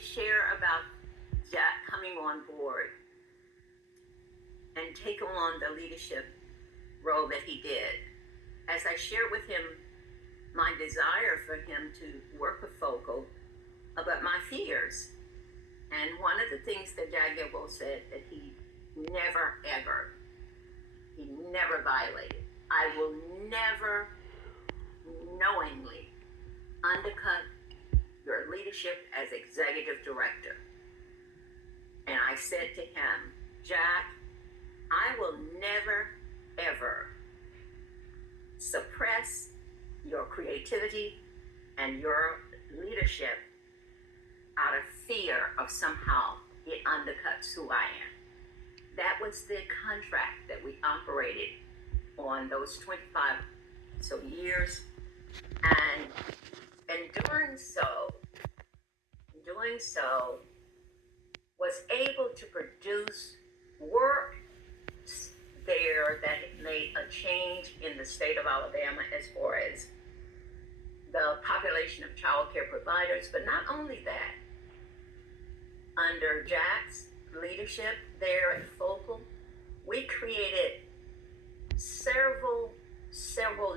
share about Jack coming on board and taking on the leadership role that he did, as I shared with him my desire for him to work with Focal about my fears. And one of the things that Jack Guillebeaux said that he never, ever, he never violated. I will never knowingly undercut your leadership as executive director. And I said to him, Jack, I will never, ever suppress your creativity and your leadership out of fear of somehow it undercuts who I am. That was the contract that we operated on those 25 so years. And doing so was able to produce work there that made a change in the state of Alabama as far as the population of child care providers. But not only that, under Jack's leadership there at Focal, we created several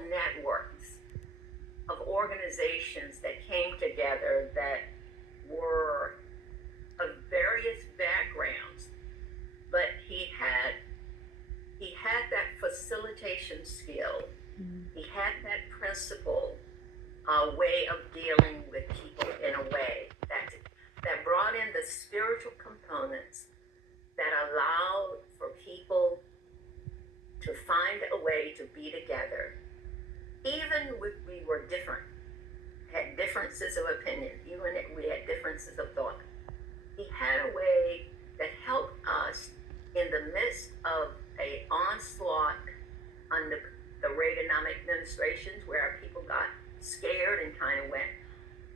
networks of organizations that came together that were of various backgrounds, but he had that facilitation skill. He had that principle, way of dealing with people in a way that brought in the spiritual components that allowed for people to find a way to be together, even if we were different, had differences of opinion, even if we had differences of thought. He had a way that helped us in the midst of an onslaught under the Reaganomic administrations, where our people got scared and kind of went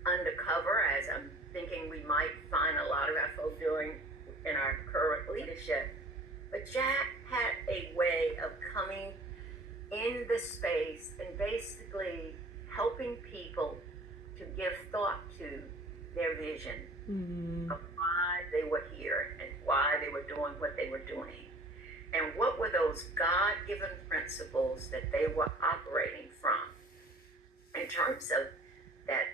undercover, as I'm thinking we might find a lot of our folk doing in our current leadership. But Jack had a way of coming in the space and basically helping people to give thought to their vision of why they were here and why they were doing what they were doing. And what were those God-given principles that they were operating from in terms of that,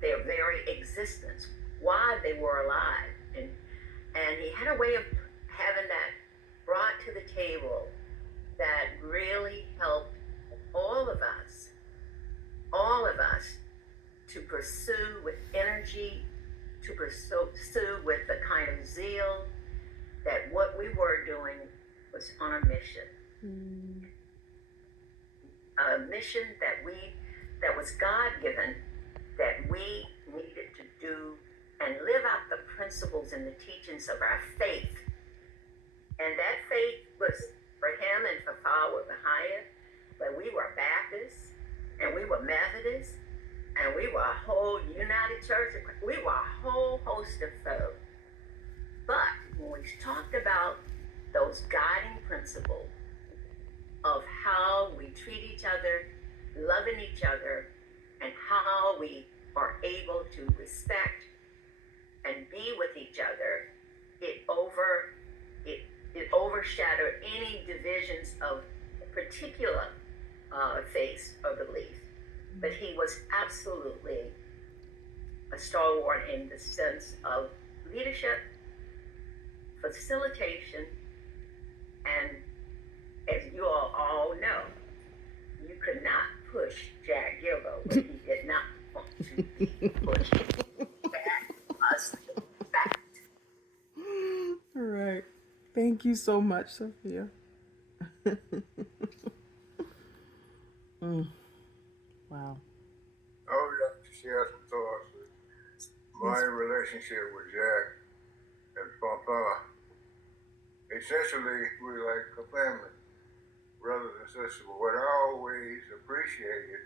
their very existence, why they were alive. And he had a way of having that brought to the table that really helped all of us to pursue with energy, to pursue with the kind of zeal that what we were doing was on a mission. A mission that was God-given, that we needed to do and live out the principles and the teachings of our faith. And that faith was for him and for Father Bahia, but we were Baptists and we were Methodists and we were a whole United Church. We were a whole host of folk. But when we talked about those guiding principles of how we treat each other, loving each other, and how we are able to respect and be with each other, it overshadowed any divisions of particular faith or belief. But he was absolutely a stalwart in the sense of leadership, facilitation, and as you all know, you could not push Jack Guillebeaux when he did not want to be pushed. That was the fact. All right. Thank you so much, Sophia. Wow. I would like to share some thoughts. My relationship with Jack and Papa, essentially, we're like a family, brothers and sisters. But what I always appreciated